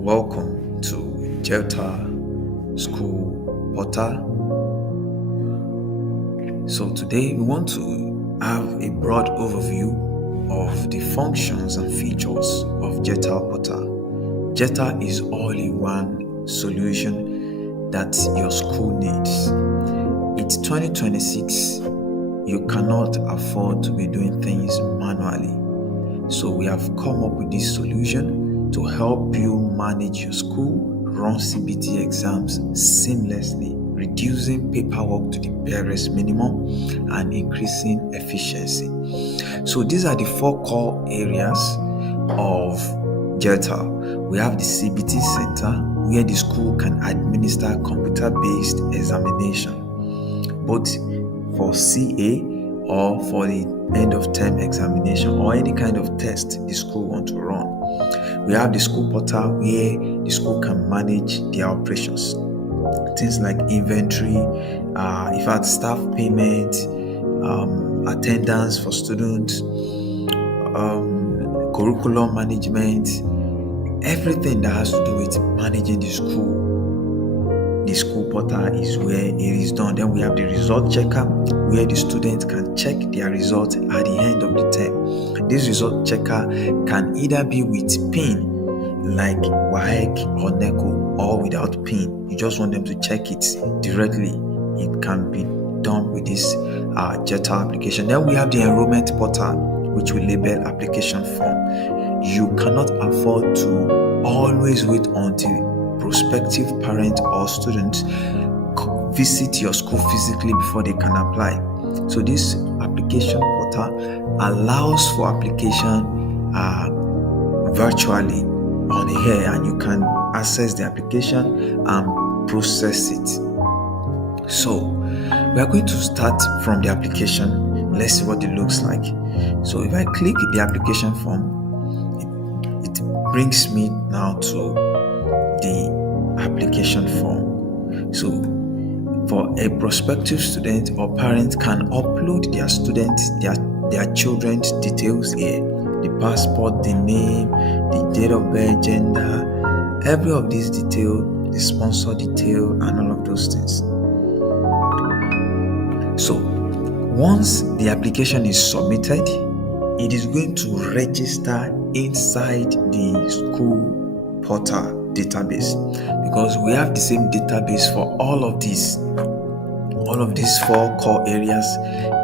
Welcome to Jetr School Portal. So today we want to have a broad overview of the functions and features of Jetr Portal. Jetr is all-in-one solution that your school needs. It's 2026. You cannot afford to be doing things manually. So we have come up with this solution to help you manage your school, run CBT exams seamlessly, reducing paperwork to the barest minimum and increasing efficiency. So these are the 4 core areas of Jetr. We have the CBT Center, where the school can administer computer-based examination, both for CA or for the end of term examination or any kind of test the school want to run. We have the school portal where the school can manage their operations, things like inventory, staff payment, attendance for students, curriculum management, everything that has to do with managing the school. The school portal is where it is done. Then we have the result checker, where the students can check their results at the end of the term. This result checker can either be with PIN, like WAEC or NECO, or without PIN. You just want them to check it directly. It can be done with this Jetr application. Then we have the enrollment portal, which we label application form. You cannot afford to always wait until prospective parent or student visit your school physically before they can apply. So this application portal allows for application virtually on here, and you can access the application and process it. So we are going to start from the application. Let's see what it looks like. So if I click the application form, it brings me now to the application form. So for a prospective student or parent can upload their children's details here: the passport, the name, the date of birth, gender, every of these details, the sponsor detail, and all of those things. So once the application is submitted, it is going to register inside the school portal database, because we have the same database for all of these 4 core areas.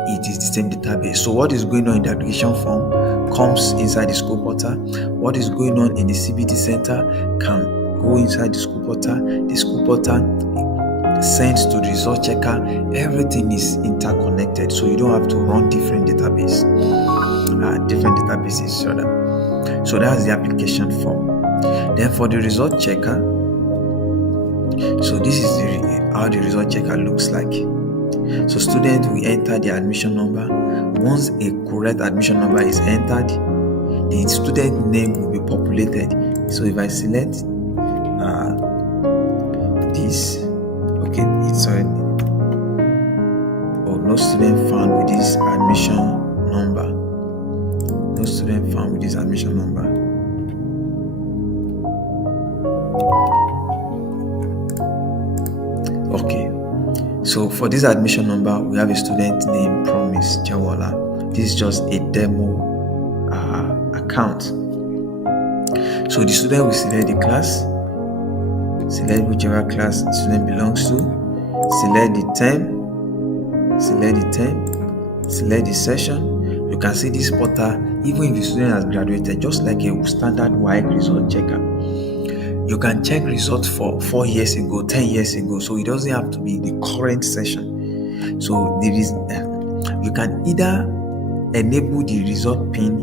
It is the same database. So what is going on in the application form comes inside the school portal. What is going on in the CBT center can go inside the school portal. The school portal sends to the result checker. Everything is interconnected, so you don't have to run different databases. So that's the application form. Then for the result checker, so this is how the result checker looks like. So student will enter the admission number. Once a correct admission number is entered, the student name will be populated. So if I select this, okay, it's already, no student found with this admission number. No student found with this admission number. Okay, so for this admission number, we have a student named Promise Jawala. This is just a demo account. So the student will select the class, select whichever class the student belongs to, select the term, select the session. You can see this portal, even if the student has graduated, just like a standard WAEC result checker. You can check results for 4 years ago, 10 years ago, so it doesn't have to be the current session. So there is, you can either enable the result PIN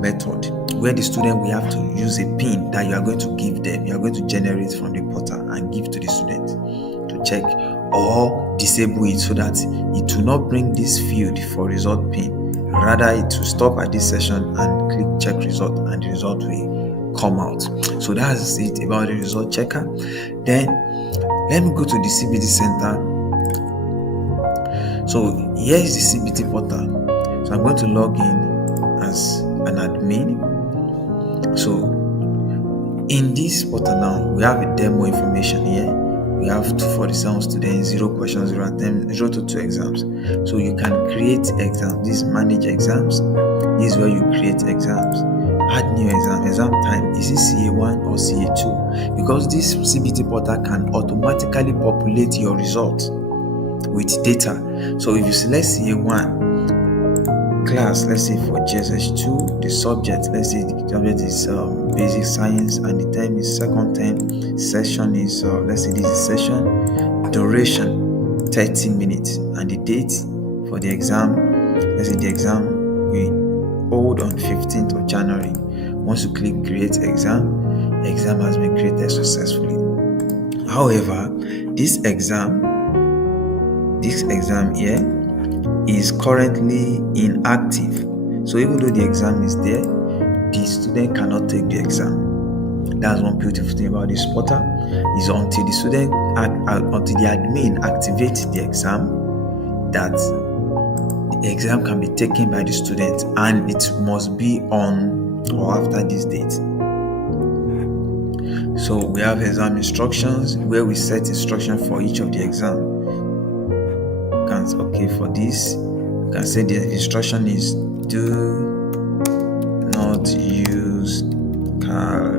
method, where the student will have to use a PIN that you are going to give them, you are going to generate from the portal and give to the student to check, or disable it so that it will not bring this field for result PIN. Rather, it will stop at this session and click check result, and the result will come out. So that's it about the result checker. Then let me go to the CBT center. So here is the CBT portal. So I'm going to log in as an admin. So In this portal now, we have a demo information here. We have 247 students, 0 questions, 0 attempts, 0 to 2 exams. So you can create exams. This manage exams. This is where you create exams. Add new exam time. Is it CA1 or CA2? Because this CBT portal can automatically populate your results with data. So if you select CA1 class, let's say for GSS2, the subject, let's say the subject is basic science, and the time is second term, session is let's say this is session, duration 30 minutes, and the date for the exam, let's say the exam we hold on 15th of January. Once you click create exam has been created successfully. However, this exam here is currently inactive. So even though the exam is there, the student cannot take the exam. That's one beautiful thing about this portal, is until the student until the admin activates the exam, that the exam can be taken by the student, and it must be on or after this date. So we have exam instructions where we set instruction for each of the exam. Okay, for this you can say the instruction is do not use calculator,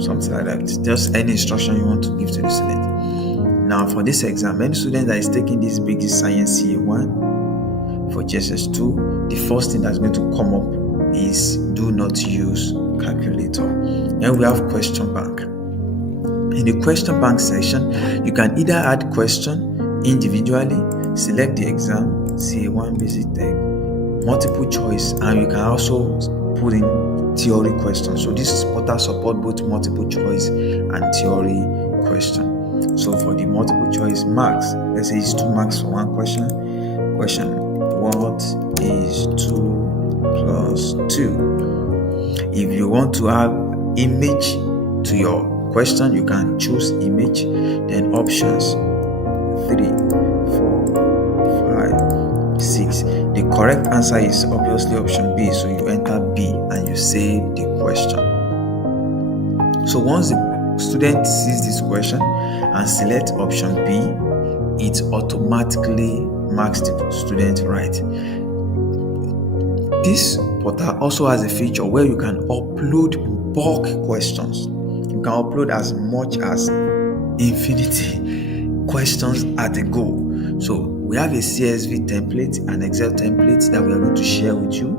something like that. Just any instruction you want to give to the student. Now for this exam, any student that is taking this basic science CA1 for GSS2, the first thing that's going to come up is do not use calculator. Then we have question bank. In the question bank section, you can either add question individually, select the exam, CA1 basic tech, multiple choice, and you can also put in theory questions. So this portal support both multiple choice and theory question. So for the multiple choice marks, let's say it's 2 marks for one question. What is 2 plus 2? If you want to have image to your question, you can choose image, then options 3, 4, 5, 6. The correct answer is obviously option B, so you enter B and you save the question. So once the student sees this question and select option B, it automatically marks the student right. This portal also has a feature where you can upload bulk questions. You can upload as much as infinity questions at a go. So we have a CSV template, an Excel template that we are going to share with you,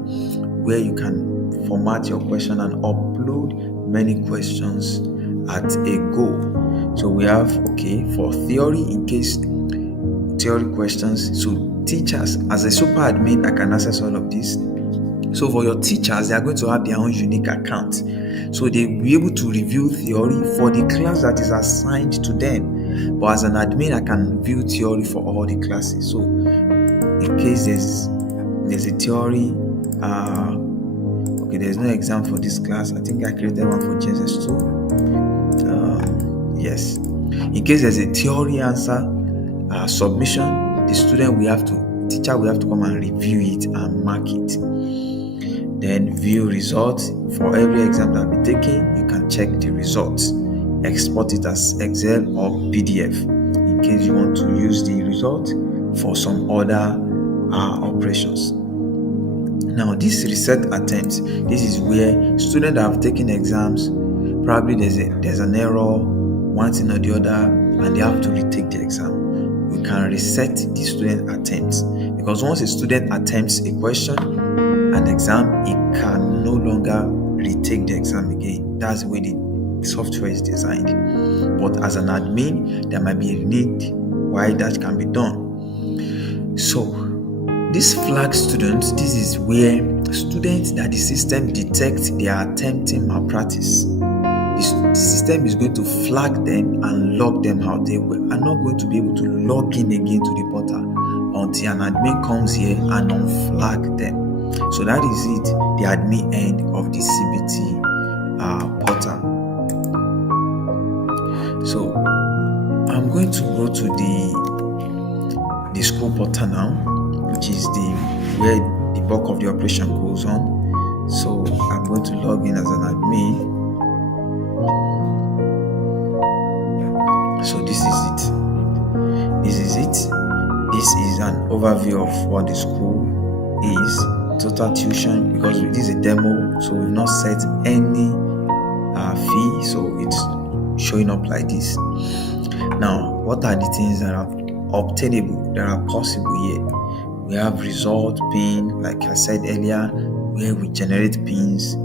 where you can format your question and upload many questions at a go. So we have, for theory, in case theory questions, so teachers, as a super admin, I can access all of this. So for your teachers, they are going to have their own unique account, so they will be able to review theory for the class that is assigned to them. But as an admin, I can view theory for all the classes. So in case there's a theory, there's no exam for this class. I think I created one for GSS2. Yes. In case there's a theory answer submission, teacher will have to come and review it and mark it. Then view results. For every exam that will be taken, you can check the results. Export it as Excel or PDF in case you want to use the result for some other operations. Now this reset attempt, this is where students that have taken exams, probably there's an error, one thing or the other, and they have to retake the exam. We can reset the student attempts, because once a student attempts a question, an exam, it can no longer retake the exam again. That's the way the software is designed. But as an admin, there might be a need why that can be done. So this flag students, this is where students that the system detects they are attempting malpractice, the system is going to flag them and log them out. They are not going to be able to log in again to the portal until an admin comes here and unflag them. So that is it, the admin end of the CBT portal. So I'm going to go to the school portal now, which is where the bulk of the operation goes on. So I'm going to log in as an admin. So this is it. This is it. This is an overview of what the school is. Total tuition, because this is a demo, so we've not set any fee, so it's showing up like this. Now, what are the things that are obtainable, that are possible here? We have result pin, like I said earlier, where we generate pins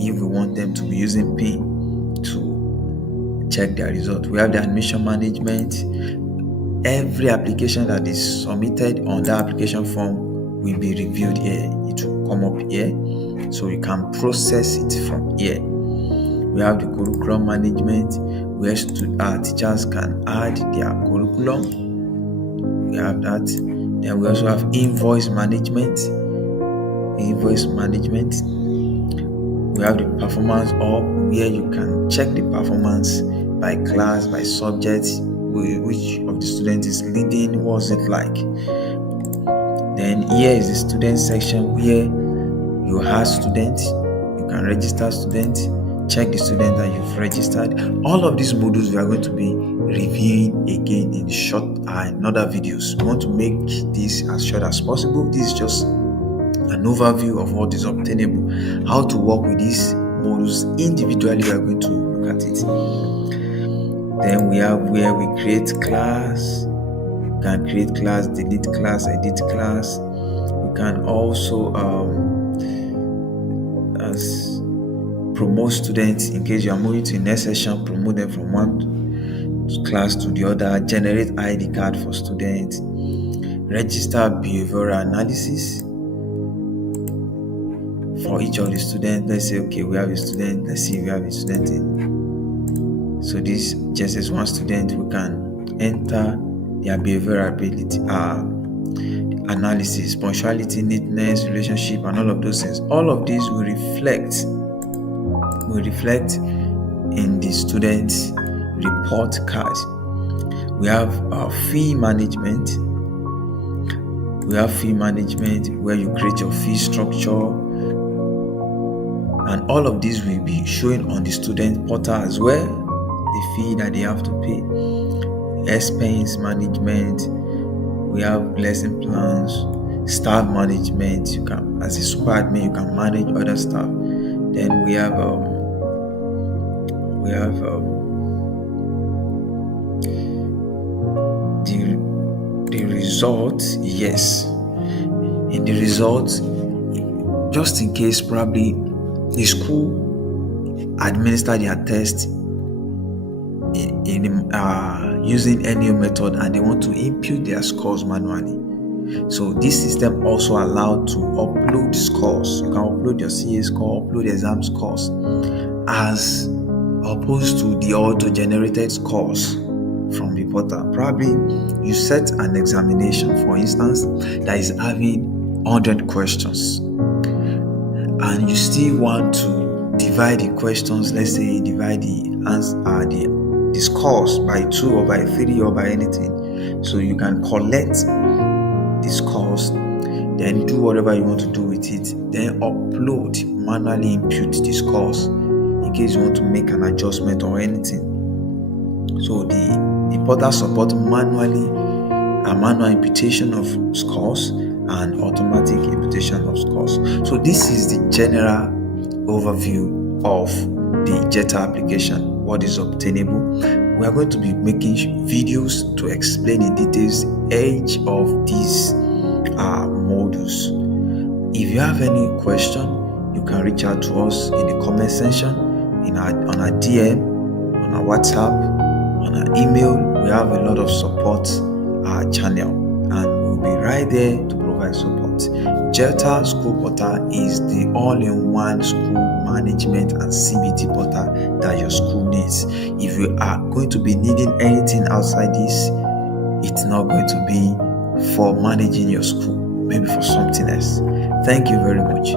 if we want them to be using pin to check their result. We have the admission management. Every application that is submitted on the application form will be reviewed here. It will come up here, so you can process it from here. We have the curriculum management, where teachers can add their curriculum. We have that. Then we also have invoice management. We have the performance hub, where you can check the performance by class, by subject, which of the students is leading, what's it like. Then here is the student section, where you have students, you can register students, check the student that you've registered. All of these modules we are going to be reviewing again in short and other videos. We want to make this as short as possible. This is just an overview of what is obtainable. How to work with these modules individually, we are going to look at it. Then we have where we create class. We can create class, delete class, edit class. We can also promote students. In case you are moving to the next session, promote them from one class to the other. Generate ID card for students. Register behavioral analysis for each of the students. Let's say, okay, we have a student. Let's see if we have a student in. So this just as one student, we can enter their behavioral ability, analysis, punctuality, neatness, relationship, and all of those things. All of these will reflect in the student's report card. We have fee management. Where you create your fee structure, and all of these will be showing on the student portal as well. The fee that they have to pay. Expense management. We have lesson plans, staff management. You can, as a super admin, you can manage other staff. Then we have the result. Yes, in the result, just in case probably the school administer their test in using any method, and they want to input their scores manually. So this system also allowed to upload scores. You can upload your CA score, upload exam scores, as opposed to the auto-generated scores from the portal. Probably you set an examination, for instance, that is having 100 questions, and you still want to divide the questions. Let's say divide the scores by 2 or by 3 or by anything. So you can collect the scores, then do whatever you want to do with it, then upload, manually input the scores in case you want to make an adjustment or anything. So the portal support manual imputation of scores and automatic imputation of scores. So this is the general overview of the Jetr application, what is obtainable. We are going to be making videos to explain in details each of these modules. If you have any question, you can reach out to us in the comment section, on our DM, on our WhatsApp, on our email. We have a lot of support channel, and we'll be right there to provide support. Jetr School Portal is the all-in-one school management and CBT portal that your school needs. If you are going to be needing anything outside this, it's not going to be for managing your school, maybe for something else. Thank you very much.